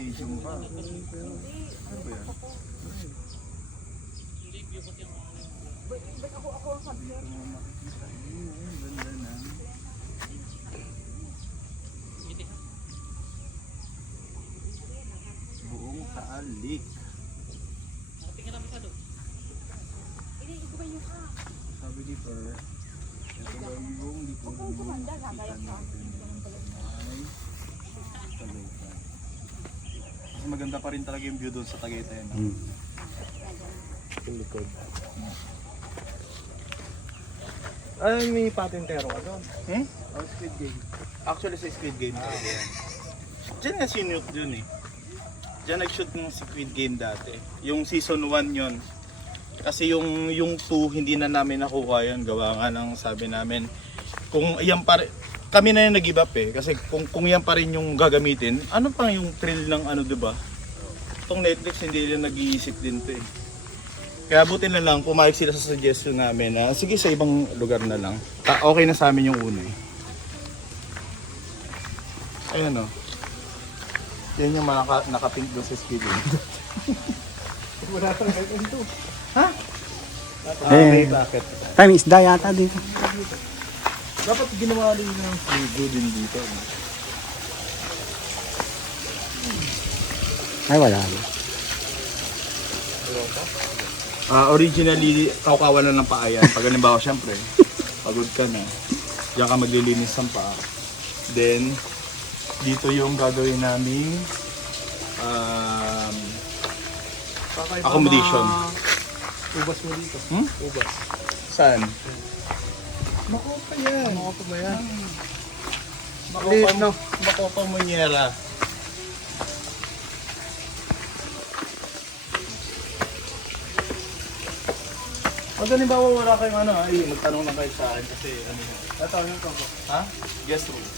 stadium pa. Ano ba yan? Ba't ako ang partner? Ganda na. Buong Taal Lake. Ito ba yung ka? Sabi ni Per, ito ba yung likod mo? Kita natin ay Tagaytay. Mas maganda pa rin talaga yung view doon sa Tagaytay. No? Yung likod. Ay, may patintero ka doon. Oh, Squid Game. Actually sa Squid Game talaga yan. Diyan nga sinute dun eh. Diyan nag-shoot ng Squid Game dati. Yung season 1 yon. Kasi yung 2 hindi na namin nakuha yun. Gawa nga ng sabi namin. Kung yan pa kami na yung nag-give up eh. Kasi kung yan pa rin yung gagamitin, ano pa yung thrill ng ano, diba? Itong Netflix hindi rin nag-iisip din to eh. Kaya buti na lang, pumayag sila sa suggestion namin na sige sa ibang lugar na lang. Okay na sa amin yung una eh. Ayun o. Yan yung nakapint doon sa Squid Game. Wala pang ganito. Ha? May bakit? Time isda yata dito. Dapat ginawa rin ng frigo din dito. Ay wala. Originally, kaukawan na ng paa yan. Pag halimbawa, syempre, pagod ka na. Diyan ka maglilinis ng paa. Then, dito yung gagawin naming accommodation. Ubas mo dito. Ubas. Saan? Makopa yan. Makopa ba yan? Makopa, no? Makopa Monyera. Pag halimbawa wala kayong ano, ay magtanong lang kayo sa akin kasi ano yun. Ito yung kampo. Ha? Guest room.